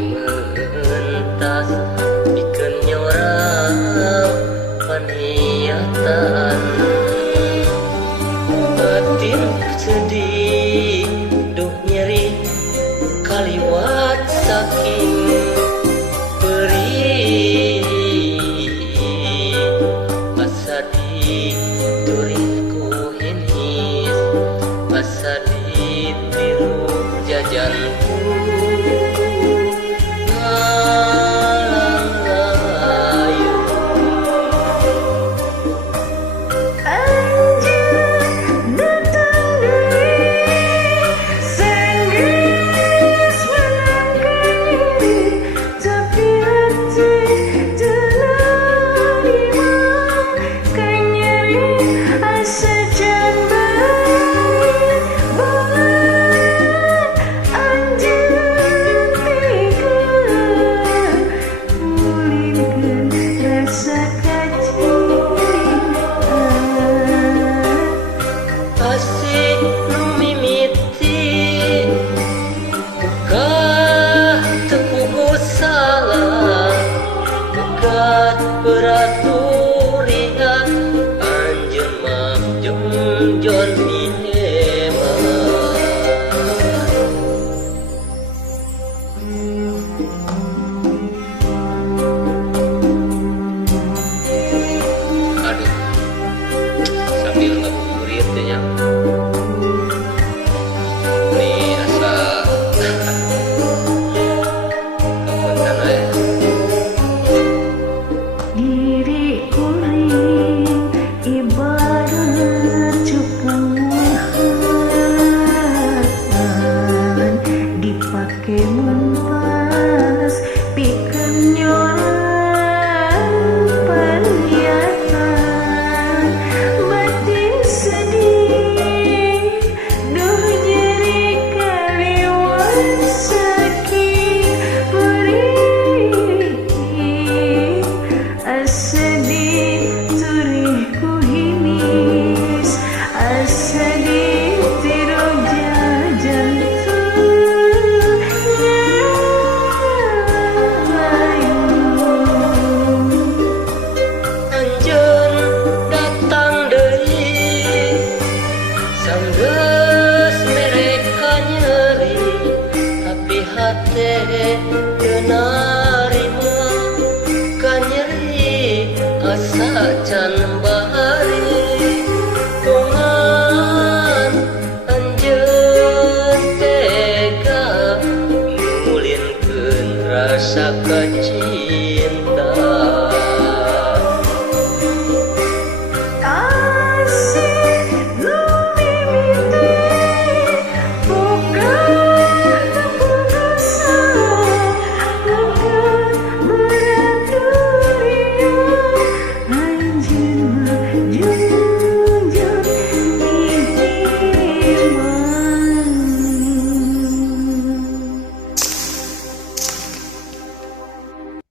mentas bikin nyorang paniatan batin sedih duh nyeri kaliwat saking perih asa diturihku hinis asa ditiru jajanku beraturian anjeun mah jongjon minema aduh sambil ngabuburit teh nya nih asa kapan aya mentas pikeun nyorang paniatan batin sedih duh nyeri kaliwat saking perih asa diturihku hinis asa ditiru jajanku sanggeus mereka nyeri tapi hati teu narima ka nyeri asa can bahari pongan anjeun tega ngulinkeun rasa kecil